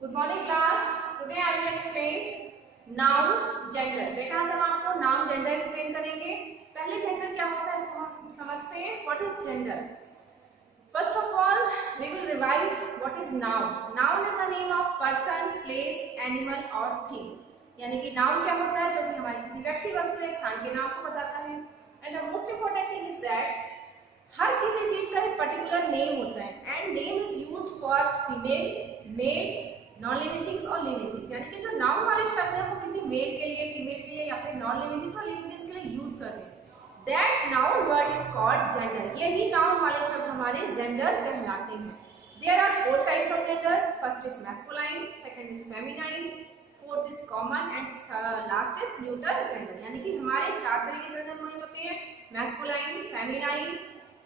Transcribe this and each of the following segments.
Good morning class. Today I will explain noun gender. बेटा आज हम आपको नाउन जेंडर एक्सप्लेन करेंगे। पहले जेंडर क्या होता है इसको हम समझते हैं। What is gender? First of all we will revise what is noun. Noun is the name of person, place, animal और थिंग। यानी कि नाउन क्या होता है? जो भी हमारे किसी व्यक्ति, वस्तु या स्थान के नाम को बताता है। And the most important thing is that हर किसी चीज का एक पर्टिकुलर नेम होता है and name is used for female, male, non living things और लिविंग थिंग्स। यानी कि जो नाउन वाले शब्द है वो किसी मेल के लिए, फीमेल के लिए या फिर नॉन लिविंग थिंग्स और लिविंग थिंग्स के लिए यूज करते हैं। That noun word is called gender. यही नाउन वाले शब्द हमारे जेंडर कहलाते हैं। There are 4 types of gender. First is masculine, second is feminine, fourth is common and last is neutral gender. यानी कि हमारे 4 तरह के जेंडर होते हैं, masculine, feminine,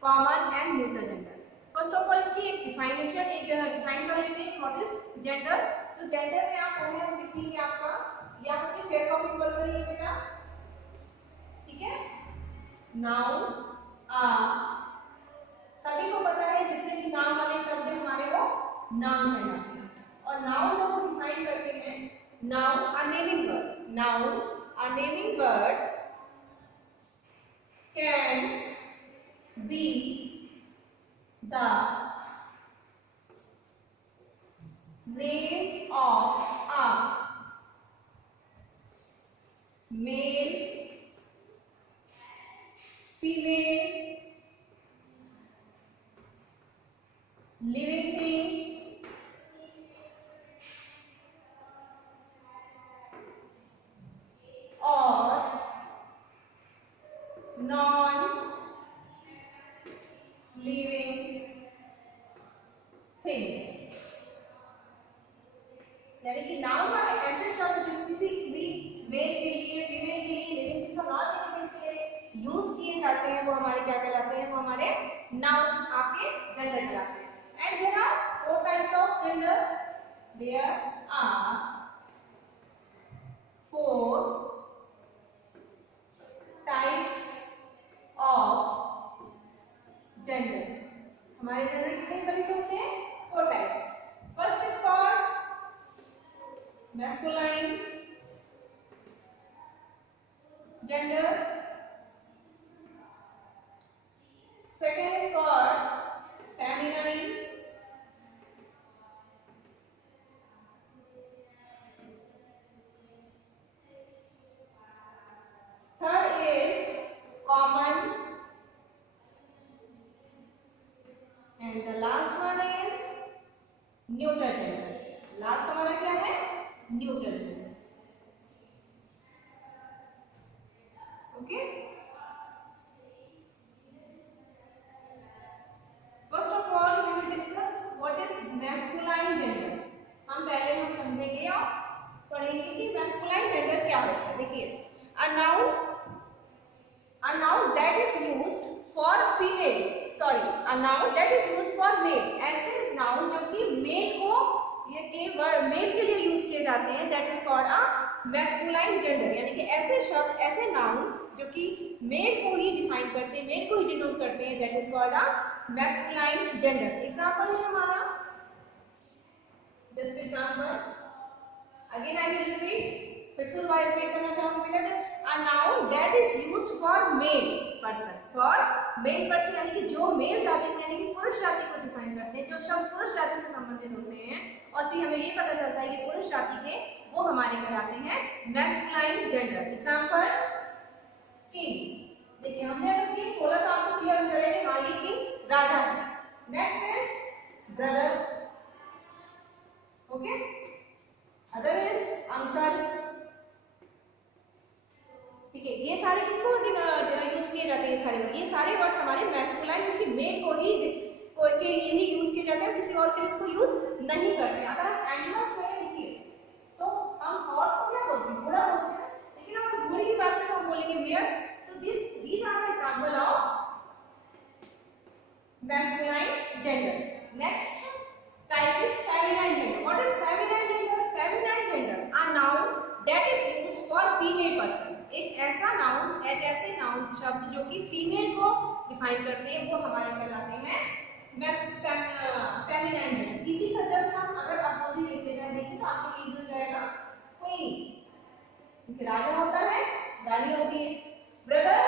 common and neutral gender. First of all इसकी एक डिफाइनेशन डिफाइन कर लेते हैं व्हाट इज जेंडर। तो जेंडर में आप पढ़े हम लिखेंगे आपका, या अपनी फेयर कॉपी पर करिए बेटा, ठीक है। नाउन सभी को पता है जितने भी नाउन वाले शब्द हैं हमारे वो नाउन कहलाते हैं। और नाउन जब हम डिफाइन करते हैं, noun a naming word, noun a naming word can be the name of a male, female, living things or non living things. यानी कि नाउन वाले ऐसे शब्द जो किसी भी मेल के लिए, फीमेल के लिए, लिविंग थिंग्स और नॉन लिविंग थिंग्स के लिए यूज किए जाते हैं वो हमारे क्या कहलाते हैं? वो हमारे नाउन, आपके जेंडर कहलाते हैं। And there are 4 types of gender. There are 4 types of gender. हमारे जेंडर कितने तरीके होते हैं? 4 types. First is called masculine gender, second is called feminine, third is common and the last one is neutral gender। Last हमारा क्या है? Neutral gender. Okay, first of all we will discuss what is masculine gender. हम समझेंगे और पढ़ेंगे कि masculine gender क्या होता है। देखिए, a noun that is used for female, sorry, a noun that is used for male। ऐसे नाउन जो कि मेल को, ये के वर्ड मेल के लिए यूज किए जाते हैं, that is called a masculine gender. यानी कि ऐसे शब्द, ऐसे नाउन जो कि मेल को ही डिफाइन करते हैं, मेल को ही डिनोट करते हैं, that is called a masculine gender. Example है हमारा, just example, again I will repeat, फिर से रिपीट करना चाहूंगी बेटा। अ noun that is used for male person, for male person यानी कि जो मेल जाति को, यानी कि पुरुष जाति को डिफाइन करते हैं, जो शब्द पुरुष जाति से संबंधित होते हैं और सी हमें ये पता चलता है कि पुरुष जाति के, वो हमारे कहलाते हैं मैस्कुलाइन जेंडर। Example, king. देखिए, हमने अगर किंग बोला तो आपको क्लियर हो जाएगा कि हाँ ये किंग राजा है। Next is brother, okay, other is uncle, ठीक है। ये सारे किसको यूज किए जाते हैं? ये सारे वर्ड, ये सारे वर्ड्स हमारे मैस्कुलाइन यानी कि मेल को ही के लिए ही यूज किए जाते हैं, किसी और के लिए इसको यूज नहीं करते। अगर हम एनिमल्स में देखिए तो हम हॉर्स को क्या बोलते हैं? घोड़ा बोलते हैं। लेकिन अगर घोड़े की बात करें तो हम बोलेंगे मेयर। तो these are example of masculine gender. Next type is feminine gender. What is feminine gender? Feminine gender a noun that is used for female person. एक ऐसा नाउन, एक ऐसे नाउन शब्द जो कि फीमेल को डिफाइन करते हैं, वो हमारे कहलाते हैं फेमिनाइन जेंडर। इसी का जस्ट हम अगर अपोजिट लेते जाए, देखिए तो आपके लिए इजी हो जाएगा। क्वीन राजा होता है, रानी होती है। ब्रदर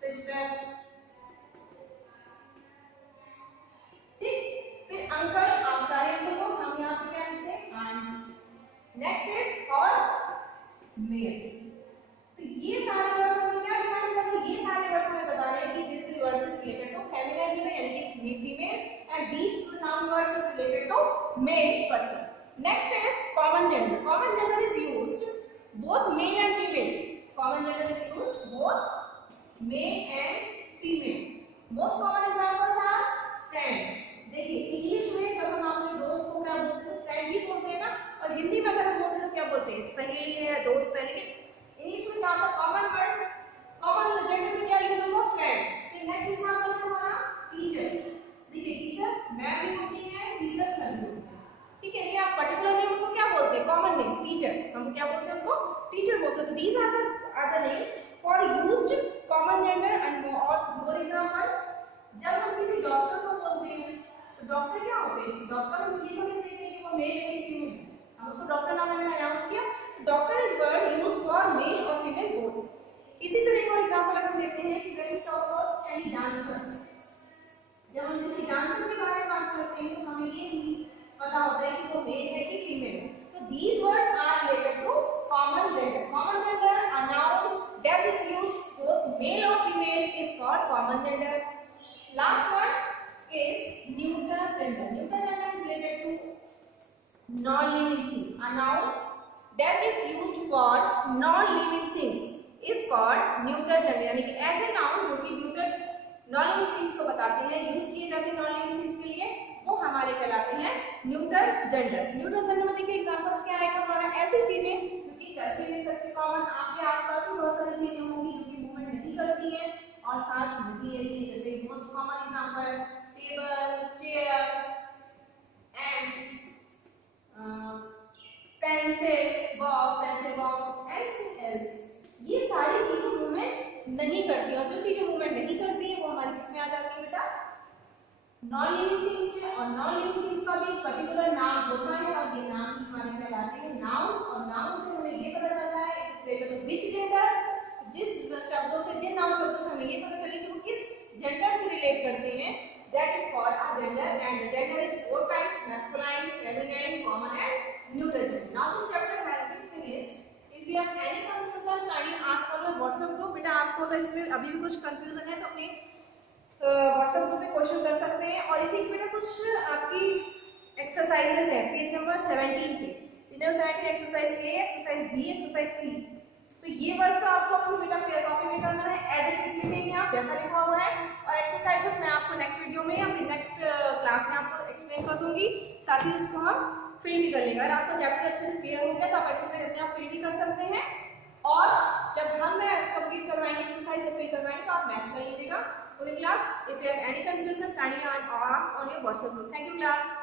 सिस्टर, ठीक। फिर अंकल, आप सारे अंकल को हम यहाँ पे क्या लिखते हैं, aunt. Next is horse, male. तो ये सारे वर्ड्स हम क्या डिफाइन कर रहे हैं, ये सारे वर्ड्स हमें बता रहे हैं कि this words is related to feminine gender यानी कि female, and these two noun words is related to male person. Next is common gender. Common gender is used both male and female. Common gender is used both male and female. Most common examples are friend. देखिए English में जब हम अपने दोस्त को क्या बोलते हैं, फ्रेंड ही बोलते हैं ना, और हिंदी में अगर हम बोलते हैं तो क्या बोलते हैं, सहेली है, दोस्त है। लेकिन इंग्लिश में क्या होता है, कॉमन वर्ड, कॉमन जेंडर में क्या यूज होगा, फ्रेंड। फिर नेक्स्ट एग्जांपल है हमारा टीचर। देखिए टीचर मैम भी होती है, टीचर सर भी होती है, ठीक है। लेकिन आप पर्टिकुलर नेम उनको क्या बोलते हैं, कॉमन नेम टीचर, हम क्या बोलते हैं उनको, टीचर बोलते हैं। तो these are the names for used common gender and more example. जब हम किसी डॉक्टर को बोलते हैं तो डॉक्टर क्या होते हैं, डॉक्टर हम ये तो नहीं देखते कि वो मेल है कि फीमेल है, हम उसको डॉक्टर नाम मैंने अनाउंस किया। Doctor is word used for male और फीमेल बोथ। इसी तरह एक और एग्जांपल अगर हम देखते हैं कि when we talk about any dancer, जब हम किसी डांसर के बारे में बात करते हैं तो हमें ये नहीं पता होता है कि वो मेल है कि फीमेल है। तो these words are related to common gender. Common gender a noun that is used both male और female is called common gender. Last one is neuter gender. Neuter gender is related to non-living things. A noun that is used for non-living things is called neuter gender. यानी कि ऐसे noun जो कि neuter non-living things को बताते हैं, use किए जाते हैं non-living things के लिए, वो हमारे कहलाते हैं neuter gender. Neuter gender में देखिए एग्जांपल्स क्या आएगा हमारा, ऐसी चीजें जो कि चल भी नहीं सकती, कॉमन आपके आसपास ही बहुत सारी चीजें होंगी जो कि मूवमेंट नहीं करती है और सांस नहीं लेती है। जैसे most common example table, chair and pencil box, anything else. ये सारी चीजें मूवमेंट नहीं करती, और जो चीजें मूवमेंट नहीं करती है वो हमारी किस में आ जाती है बेटा, नॉन लिविंग थिंग्स में। और नॉन लिविंग थिंग्स का भी एक पर्टिकुलर नाम होता है और ये नाम हमारे कहलाते हैं नाउन। और नाउन से हमें ये पता चलता है it is related to which gender. जिस शब्दों से, जिन नाउन शब्दों से हमें ये पता चले कि वो किस जेंडर से रिलेट करते हैं, that is called a gender, and the gender is 4 types: masculine, feminine, common and neuter gender. Now this chapter has been finished. If you have any confusion, kindly ask on your WhatsApp group. बेटा आपको अगर इसमें अभी भी कुछ confusion है तो अपने WhatsApp ग्रुप पे क्वेश्चन कर सकते हैं। और इसी बेटा कुछ आपकी एक्सरसाइजेस है पेज नंबर 17 पे, page number 17 exercise A, exercise B, exercise C. तो ये वर्क तो आपको अपनी बेटा फेयर कॉपी में करना है, एज इट इज लिखेंगे आप जैसा लिखा हुआ है। और एक्सरसाइजेस मैं आपको नेक्स्ट वीडियो में या फिर नेक्स्ट क्लास में आपको एक्सप्लेन कर दूंगी, साथ ही उसको हम फिल भी कर लेंगे। अगर आपका चैप्टर अच्छे से क्लियर हो गया तो आप एक्सरसाइज अपने आप फिल भी कर सकते हैं, और जब हम कंप्लीट करवाएंगे एक्सरसाइज फिल करवाएंगे तो आप मैच कर लीजिएगा पूरी class. If you have any confusion kindly ask on your WhatsApp group. Thank you class.